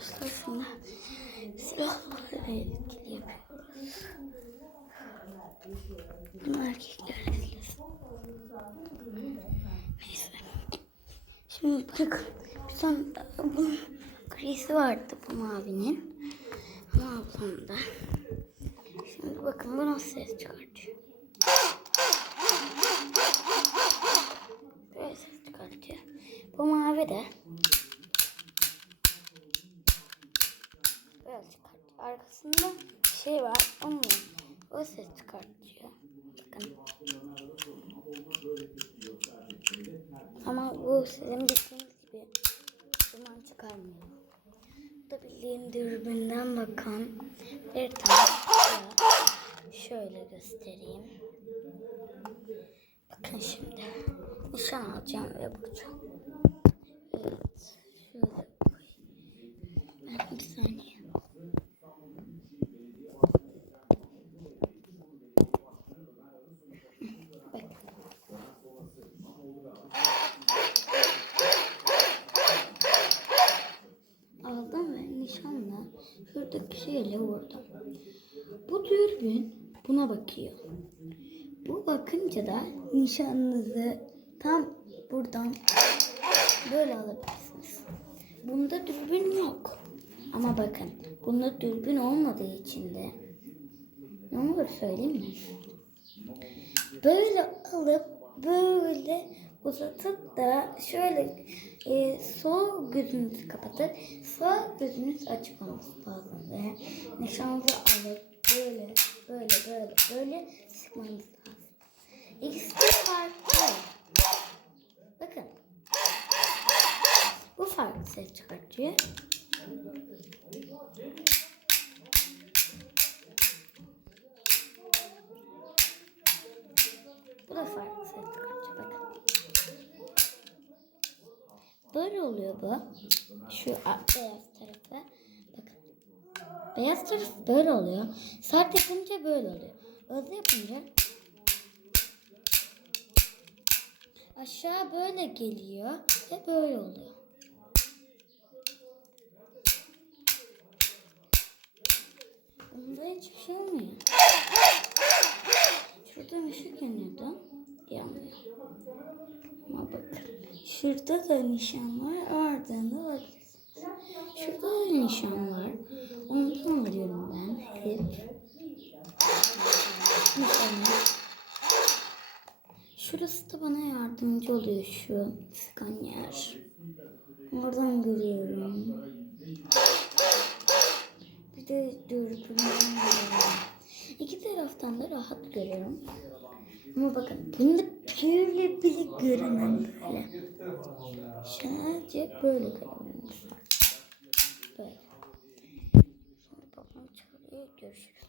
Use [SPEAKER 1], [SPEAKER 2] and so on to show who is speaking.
[SPEAKER 1] şimdi silahlarla ilgili yapıyoruz. Bunu erkekler izlesin. Neyse. Şimdi bakın bir daha bunun grisi vardı bu mavinin. Ama ablam. Şimdi bakın bu nasıl ses çıkartıyor. Böyle ses çıkartıyor. Bu mavi de böyle çıkartıyor. Arkasında şey var. Onun o ses çıkartıyor. Bakın. Ama bu sizin bildiğiniz gibi duman çıkarmıyor. Bu da bildiğim dürbünden bakan bir tane. Şöyle göstereyim. Bakın şimdi nişan alacağım ve bakacağım. Evet. Şöyle koy. Ben bir saniye. Bakın. Aldım ve nişanla şuradaki şeyle vurdum. Bu dürbün buna bakıyor. Bu bakınca da nişanınızı tam buradan böyle alabilirsiniz. Bunda dürbün yok. Ama bakın bunda dürbün olmadığı için de ne olur söyleyeyim mi? Böyle alıp böyle uzatıp da şöyle e, sol gözünüzü kapatır, sağ gözünüz açık olması lazım ve nişanınızı alıp böyle böyle böyle böyle sıkmanız lazım. İkisi farklı. Bakın. Bu farklı ses çıkartıyor. Bu da farklı ses çıkartıyor. Bakın. Böyle oluyor bu. Şu beyaz tarafı. Bakın. Beyaz taraf böyle oluyor. Sert yapınca böyle oluyor. Hızlı yapınca aşağı böyle geliyor ve böyle oluyor. Bunda hiçbir şey olmuyor. Şuradan ışık yanıyordu. Ama bakın. Şurada da nişan var. Oradan da alabilirsiniz. Şurada da nişan var. Ondan alıyorum ben. Hep. Şurası da bana yardımcı oluyor şu sıkan yer. Oradan görüyorum. Bir de dürbünden. İki taraftan da rahat görüyorum. Ama bakın bunda böyle bile göremem böyle. Sadece böyle göremem. Böyle. Şimdi babam çağırıyor. Görüşürüz.